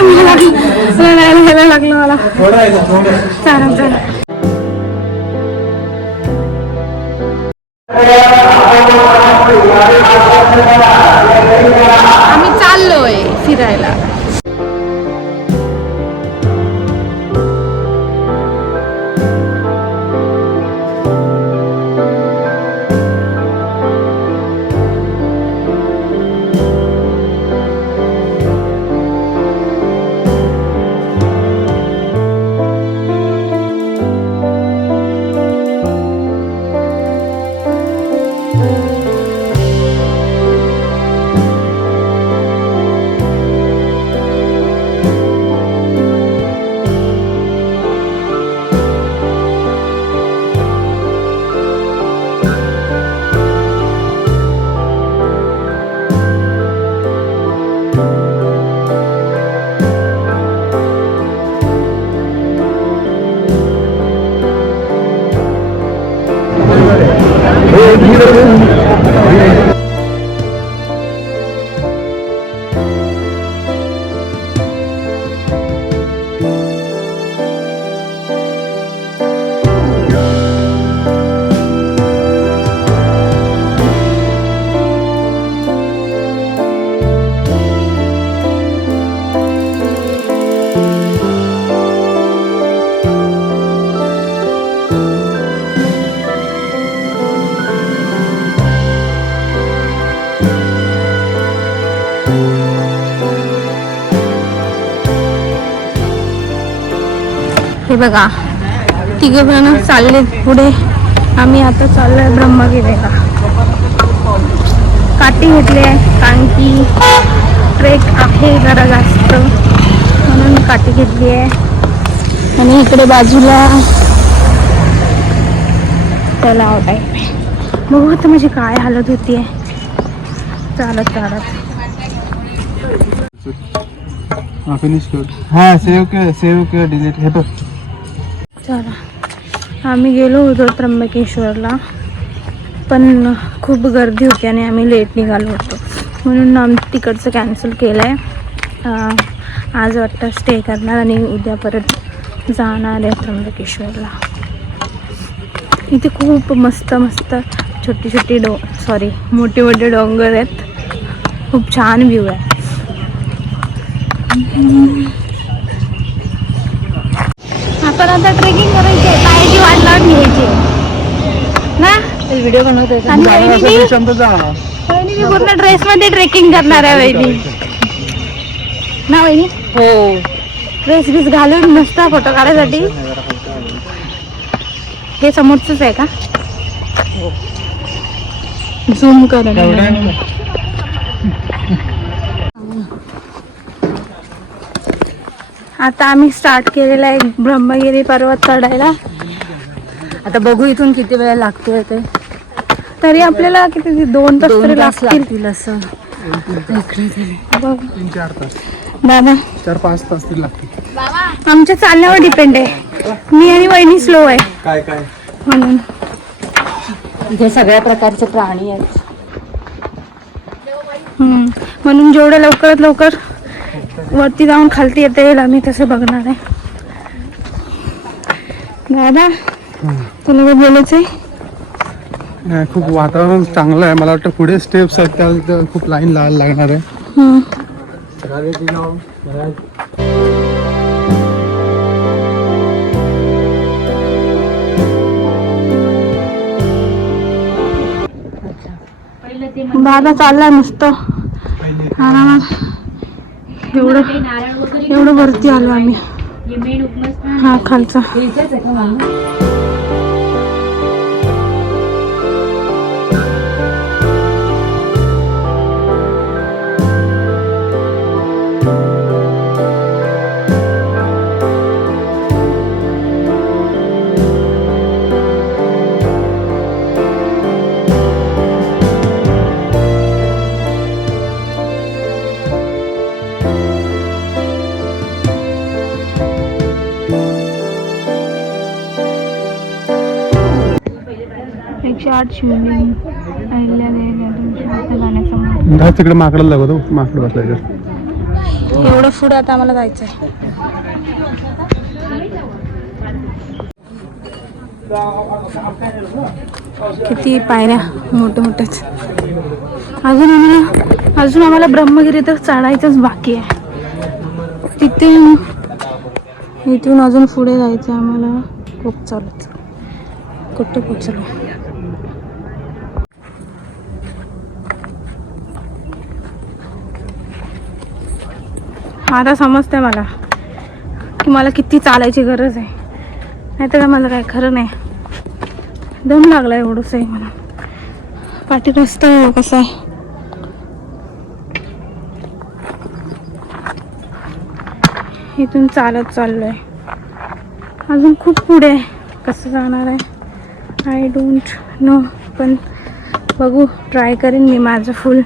रडायला लागलं मला. चालेल चालेल. आम्ही चाललोय फिरायला. हे बघा तिघे जण चालले पुढे. आम्ही आता चाललोय ब्रह्मगिरीला. काठी घेतली आहे कारण की ट्रेक आहे जरा जास्त म्हणून काठी घेतली आहे. आणि इकडे बाजूला तलाव टाईप आहे. बघू आता माझी काय हालत होती आहे चालत चालत. सेव कर डिलीट हे बघ. चला आम्ही गेलो होतो त्र्यंबकेश्वरला पण खूप गर्दी होती आणि आम्ही लेट निघालो होतो म्हणून आम्ही तिकडचं कॅन्सल केलं आहे. आज वाटतं स्टे करणार आणि उद्या परत जाणार आहे त्र्यंबकेश्वरला. इथे खूप मस्त मस्त छोटी छोटी मोठे मोठे डोंगर आहेत. खूप छान व्ह्यू आहे. आपण आता ट्रेकिंग करायचे. पायाची वाट लावून घ्यायची ना. व्हिडिओ बनवतोय वहिनी पूर्ण ड्रेस मध्ये ट्रेकिंग करणार आहे वहिनी ना. वहिनी हो ड्रेस बीस घालून मस्त फोटो काढायसाठी. हे समोरच आहे का झूम कर. आता आम्ही स्टार्ट केलेला आहे ब्रह्मगिरी पर्वत चढायला. आता बघू इथून किती वेळ लागतोय ते. तरी आपल्याला किती 2 तास तरी लागतील असं. बाबा 4-5 तास तरी लागतील. आमच्या चालण्यावर डिपेंड आहे. मी आणि वहिनी स्लो आहे काय म्हणून. इथे सगळ्या प्रकारचे प्राणी आहेत म्हणून जेवढं लवकरात लवकर वरती जाऊन खालती येता येईल आम्ही तसं बघणार आहे. दादा तुला काय बोलायचं आहे? खूप वातावरण चांगलं आहे. मला वाटतं पुढे स्टेप्स आहेत त्या खूप लाईन लागणार आहे. दादा चाललाय मस्त आरामात. एवढं वरती आलो आम्ही. हा खालचा शिवलिंग तिकडे माकडाला लागतो. माकड बसलाय. एवढं पुढे आता आम्हाला जायचं आहे. किती पायऱ्या मोठ्या मोठ्याच. अजून आम्हाला ब्रह्मगिरी तर चढायचंच बाकी आहे. इथून अजून पुढे जायचं आम्हाला. खूप चालत कुठे पोचलो. आता समजतंय मला की मला किती चालायची गरज आहे. नाहीतर काय मला काय खरं नाही. दम लागला एवढंच आहे मला. पाठी रस्ता कसा आहे. इथून चालत चाललोय. अजून खूप पुढे आहे. कसं जाणार आहे आय डोंट नो. पण बघू, ट्राय करेन मी माझं फुल.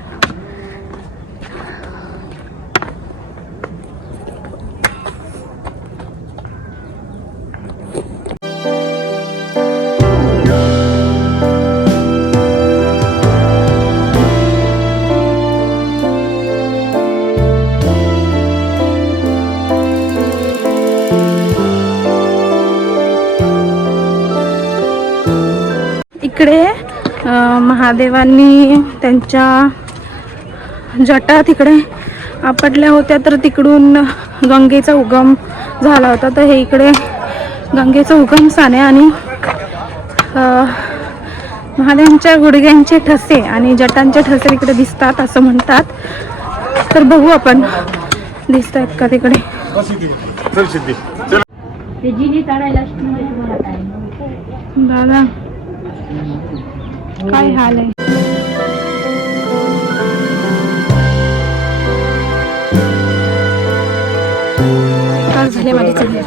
इकडे महादेवांनी त्यांच्या जटा तिकडे आपटल्या होत्या, तर तिकडून गंगेचा उगम झाला होता. तर हे इकडे गंगेचा उगम स्थान आहे. आणि महादेवांच्या गुडघ्यांचे ठसे आणि जटांचे ठसे इकडे दिसतात असं म्हणतात. तर बघू आपण दिसत आहेत का तिकडे. दादा काय हाल आहे. काल झाले माझे चढले.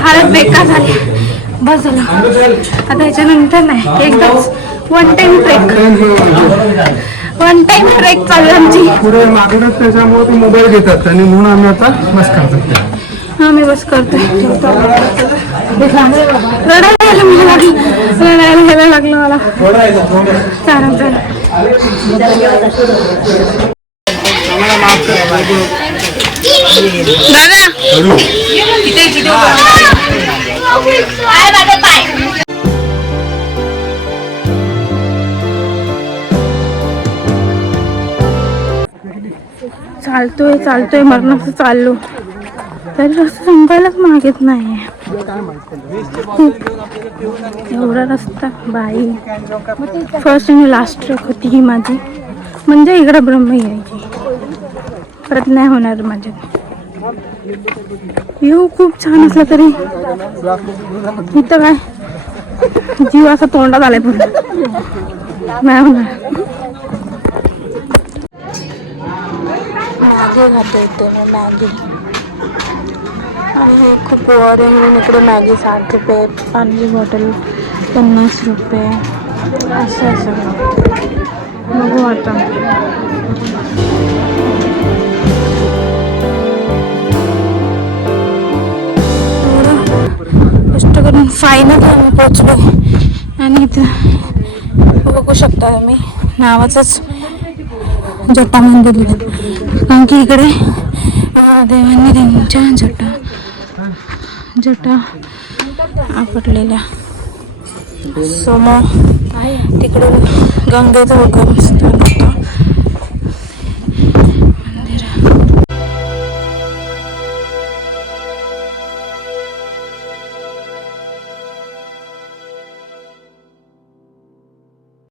हालत बेकार झाली. बस झालं आता. याच्यानंतर नाही, एकदाच वन टाइम ट्रेक चालू आमची. पुढे मागणं त्याच्यामुळे ते मोबाईल घेतात आणि म्हणून आम्ही आता बस करतो. हा मी बस करते. रडायला लागलं मला. चालेल चालेल. चालतोय मरणाचं चाललो तरी रस्ता संपायलाच मागत नाही. एवढा रस्ता बाई. फर्स्ट आणि लास्ट ट्रेक होती ही माझी. म्हणजे इकडे ब्रह्म यायची. परत नाही होणार माझ्या. व्ह्यू खूप छान असला तरी इथं काय जीव असा तोंडात आलाय पूर्ण. नाही होणार. मॅगी खाते येते मी. मॅगी आणि हे खूप वर आहे म्हणून इकडे मॅगी 60 रुपये, पाणी बॉटल 50 रुपये असं सगळं. बघू आता. कष्ट करून फायनली आम्ही पोचलो. आणि इथं बघू शकता तुम्ही नावाचंच जटा मंदिर लिहिलं. कारण की इकडे देवांनी त्यांच्या जटा आपटलेल्या. समोर तिकडे गंगेचा उगम स्थान.